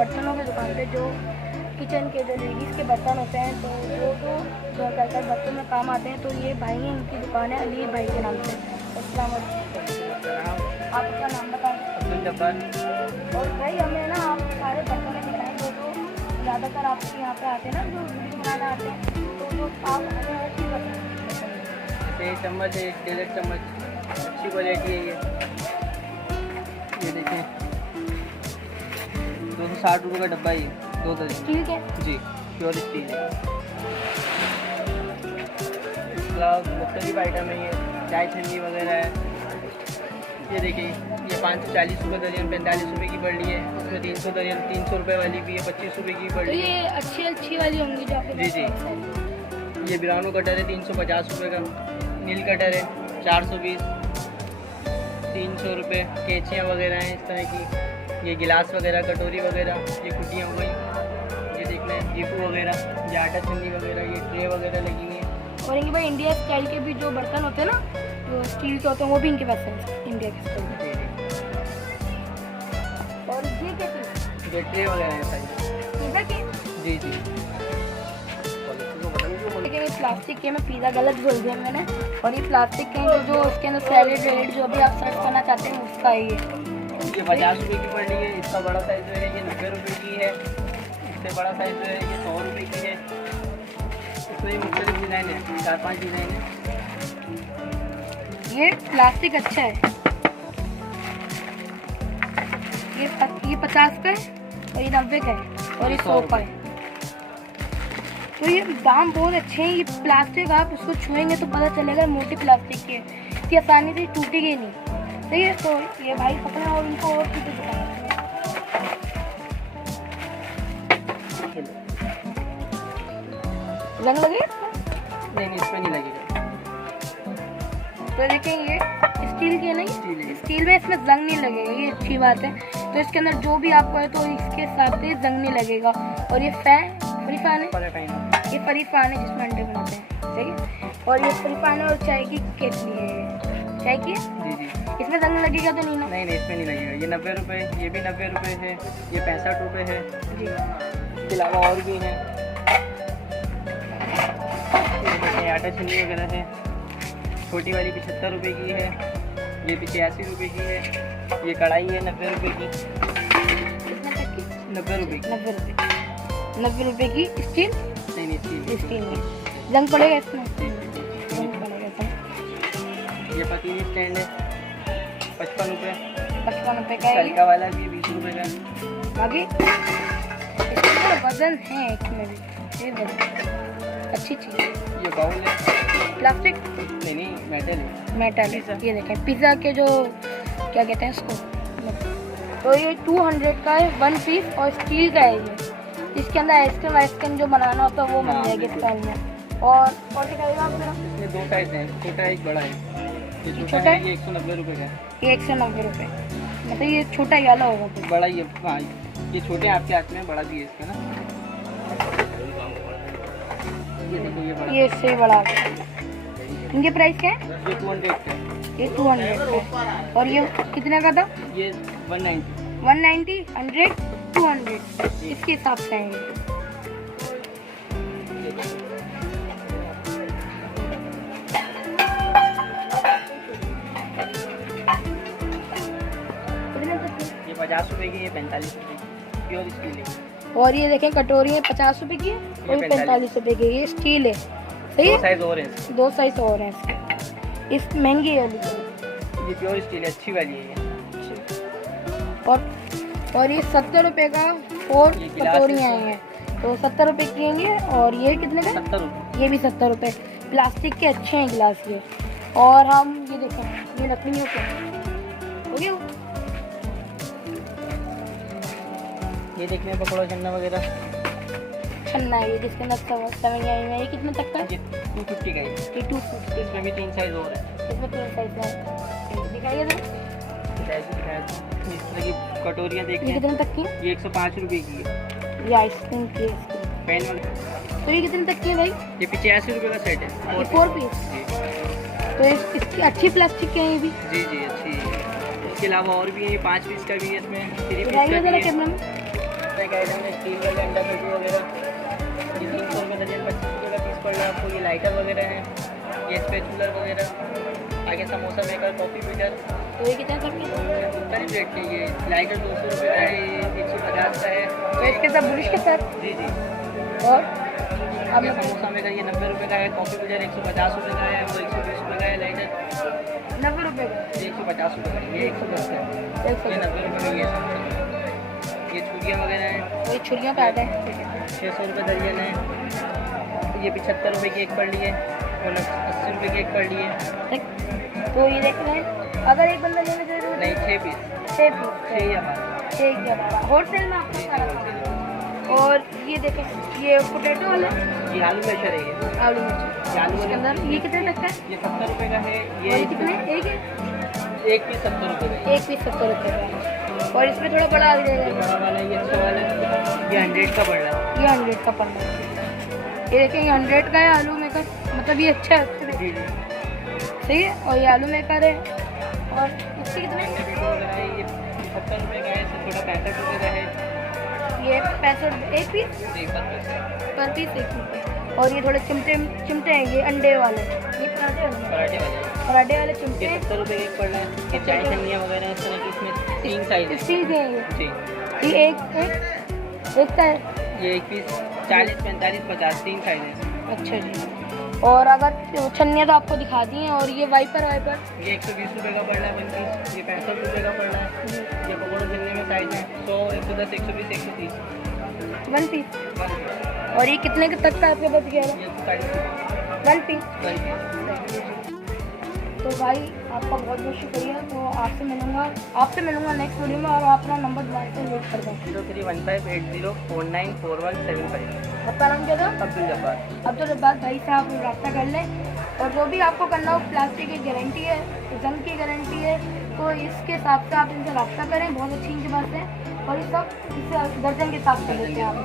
बर्तनों की दुकान पे जो किचन के जो लेडीज़ के बर्तन होते हैं, तो वो जो कर बर्तन में काम आते हैं, तो ये भाई हैं, इनकी दुकान है अली भाई के नाम से। अस्सलाम वालेकुम, आपका नाम बताएं? अब्दुल जब्बार। और भाई हमें ना आप सारे बर्तन दिखाएं जो ज़्यादातर आपके यहाँ पे आते हैं ना, जो वीडियो बनाने आते हैं, तो जो आप हमें और चीज़ बताएं। जैसे चम्मच है, 1.5 चम्मच, अच्छी क्वालिटी है ये देखें, 260 रुपये का डब्बा ही 2 दर्जन। ठीक है जी, प्योर स्टील है। इसका मुख्तलिफ आइटम है, ये चाय छन्नी वगैरह है। ये देखिए, ये 540 रुपये दर्जन 45 रुपये की पड़ रही है। इसमें 300 दर्जन 300 रुपये वाली भी है, 25 रुपये की पड़ तो रही है। ये अच्छी वाली होंगी जो आपके जी जी। ये बिरानो कटर है 350 रुपये का। नील कटर है 420, 300 रुपये। कैंचियाँ वगैरह हैं इस तरह की, ये गिलास वगैरह, कटोरी वगैरह, ये कुटियाँ हो गई। ये देख लें जीपू वगैरह, ये आटा छन्नी वगैरह, ये ट्रे वगैरह लगी हुई हैं। और इनके भाई इंडिया स्टाइल के भी जो बर्तन होते हैं ना, जो स्टील के होते हैं, वो भी इनके पास है इंडिया के स्टाइल में। और ये क्या चीज़? ये ट्रे वगैरह है साइज। पिज़्ज़ा के? जी जी। लेकिन ये प्लास्टिक के, मैं पिज़्ज़ा गलत बोल दिया मैंने। और ये प्लास्टिक के जो उसके अंदर सैलेड वैलेड जो भी आप सर्व करना चाहते हैं उसका है ये 50 रुपये की पड़ रही है। इसका बड़ा साइज़ जो है ये 90 रुपये की है। इससे बड़ा साइज़ जो है ये 100 रुपये की है। इसमें मुख्तलिफ डिज़ाइन है, 4-5 डिज़ाइन है। ये प्लास्टिक अच्छा है। ये 50 का है और ये 90 का है और ये 100 का है। तो ये दाम बहुत अच्छे हैं। ये प्लास्टिक आप उसको छुएंगे तो पता चलेगा मोटी प्लास्टिक की है, इतनी आसानी से टूटेगी नहीं। ठीक है, तो ये भाई पकड़ा और इनको और चीज़ें दिखाएं। रंग लगे? नहीं, इसमें नहीं लगेगा। तो देखें, ये स्टील के नहीं, स्टील में इसमें जंग नहीं लगेगा, ये अच्छी बात है। तो इसके अंदर जो भी आपको है तो इसके साथ ही जंग नहीं लगेगा। और ये फरी फैन है, ये फरी फैन है जिसमें अंडे बनाते हैं। ठीक है, और ये फरी फैन है और चाय की केतली है। चाय की जी जी। इसमें जंग लगेगा तो नहीं ना? नहीं, इसमें नहीं लगेगा। ये 90 रुपये, ये भी 90 रुपये है, ये 65 रुपये है। जी। इसके अलावा और भी हैं, आटा छन्नी वगैरह है। छोटी वाली 75 रुपये की है, ये 85 रुपये की है। ये कढ़ाई है 90 रुपये की। कितने तक की? 90 रुपये की। 90 रुपये। 90 रुपये की स्टील? नहीं, स्टील में जंग पड़ेगा इसमें? जंग पड़ेगा इसमें। ये पतीली स्टैंड है 55 रुपये। 55 रुपये का है। हल्का वाला भी 20 रुपये का। आगे इसमें वजन है, इसमें भी ये वजन अच्छी चीज़ है। ये बाउल है प्लास्टिक? नहीं, मेटल है। मेटल है। ये देखें, पिज़्ज़ा के जो क्या कहते हैं इसको, तो ये 200 का है 1 पीस और स्टील का है ये। इसके अंदर आइसक्रीम जो बनाना होता है वो बन जाएगी स्टाइल में। और दिखाएगा आपको? इसमें 2 साइज हैं, छोटा है एक बड़ा है। ये छोटा है, ये 190 रुपये का है। ये 190 रुपये, मतलब ये छोटा ही वाला होगा फिर। बड़ा ये, हाँ, ये छोटे आपके हाथ में, बड़ा भी है इसका ना। ये देखो, ये बड़ा, ये इससे ही बड़ा आ गया। इनके प्राइस क्या है? ये 200 का है। ये 200 का है। और ये कितने का था? ये 190। 190, 100, 200 इसके हिसाब से आएंगे। ये 50 रुपये की, ये 45 रुपये की, प्योर स्टील है। और ये देखें, कटोरी है 50 रुपये की और 45 रुपये की। ये स्टील है, सही है। 2 साइज और है, 2 साइज और हैं इसके। इस महंगी है ये प्योर स्टील है, अच्छी वाली है ये। और ये 70 रुपये का 4 ये गिलास कटोरियाँ हैं, तो 70 रुपये की हैं। और ये कितने का? 70 रुपये। ये भी 70 रुपये। प्लास्टिक के अच्छे हैं गिलास ये। और हम ये देखें, ये लकड़ियों के हो गया। ये देखने पकौड़ा छन्ना वगैरह, छन्ना है ये जिसके अंदर सवैयाँ हैं। ये कितने तक का है? ये 250 का है। ये 250। इसमें भी 3 साइज और है। इसमें 3 साइज है, दिखाइए जरा। इस तरह की कटोरियाँ ये देखिए, कितने तक की है? ये 105 रुपये की है। ये आइसक्रीम की है। पेन वगैरह, तो ये कितने तक की है भाई? ये 85 रुपये का सेट है। ये 4 पीस। जी तो इसकी अच्छी प्लास्टिक के हैं ये भी। जी जी, अच्छी है। इसके अलावा और भी है, 5 पीस का भी है, इसमें 3 पीस दिखाइए का जरा भी है। कैमरा में। के आइटम है, स्टील का अंडा कटोरी वगैरह, ये 300 रुपये दर्जन, 25 रुपये का पीस पड़ रहा है आपको। ये लाइटर वगैरह हैं, ये स्पैचुलर वगैरह, आगे समोसा मेकर, कॉफ़ी बीटर, तो ये कितने तक के? मुख्तलिफ रेट के। ये लाइटर 200 रुपये का है, ये 150 का है। तो इसके साथ ब्रश के साथ जी जी। और अब ये समोसा मेकर ये 90 रुपये का है, कॉफ़ी बीटर 150 रुपये का है, वो 120 रुपये का है, लाइटर 90 रुपये का, ये 150 रुपये का है, ये 110 का है, 100 ये 90 रुपये का। ये छुरियाँ वगैरह हैं, ये छुरियाँ पे आते हैं, ठीक है। 600 रुपये दर्जन है। ये 75 रुपये की एक पड़ रही है और 80 रुपये की एक पड़ रही है। ठीक। तो ये देख रहे हैं, अगर एक बंदा लेना चाहे तो नहीं, 6 पीस, 6 पीस, 6 या 5। 6 या 12 होलसेल में आपको सारा सामान। और ये देखें, ये पोटैटो वाला, ये आलू मैशर है, ये आलू मिर्च, आलू इसके अंदर ये कितने तक का है? ये 70 रुपये का है। और ये ये कितने? एक है? एक पीस 70 रुपये का है। एक पीस 70 रुपये का है। और इसमें थोड़ा बड़ा आ ये जाएगा, बड़ा वाला है, ये अच्छा वाला है, ये 100 का पड़ रहा है। ये 100 का पड़ रहा है। ये देखें, ये 100 का है आलू मेकर, मतलब ये अच्छा है, जी जी। सही है। और ये आलू मेकर है। और इसके कितने? ये 70 रुपये का है, इससे थोड़ा 65 रुपये का है। ये 65 एक पीस, जी, 50 पर पीस 1 रुपये। और ये थोड़े चिमटे चिमटे हैं, ये अंडे वाले, ये पराठे वाले, पराठे वाले, पराठे वाले चिमटे ये 70 रुपये का एक पड़ रहा है। ये चाय छन्नियाँ वगैरह हैं, इस तरह की, इसमें 3 साइज है। स्टील के हैं ये। जी, ये एक का है। ये एक पीस 40, 45, 50, 3 साइज है। अच्छा जी। और अगर छन्नियाँ तो आपको दिखा दी हैं। और ये वाइपर ये 120 रुपये का पड़ रहा है 1 पीस, ये 65 रुपये का पड़ रहा है। ये पकौड़े छन्ने में साइज है 100, 110, 120, 130, 1 पीस। और ये कितने के तक का आपके पास गया है? ये 40 1 पीस। 1 पीस। तो भाई आपका बहुत बहुत शुक्रिया। तो आपसे मिलूंगा नेक्स्ट वीडियो में। और आप अपना नंबर दोबारा से नोट कर दें। 031580494175। आपका नाम क्या था? अब्दुल जब्बार। अब्दुल जब्बार भाई से आप रब्ता कर लें। और जो भी आपको करना हो, प्लास्टिक की गारंटी है, जंग की गारंटी है, तो इसके हिसाब से आप इनसे रब्ता करें। बहुत अच्छी इनके पास है। और ये सब इससे दर्जन के हिसाब से देते हैं आप।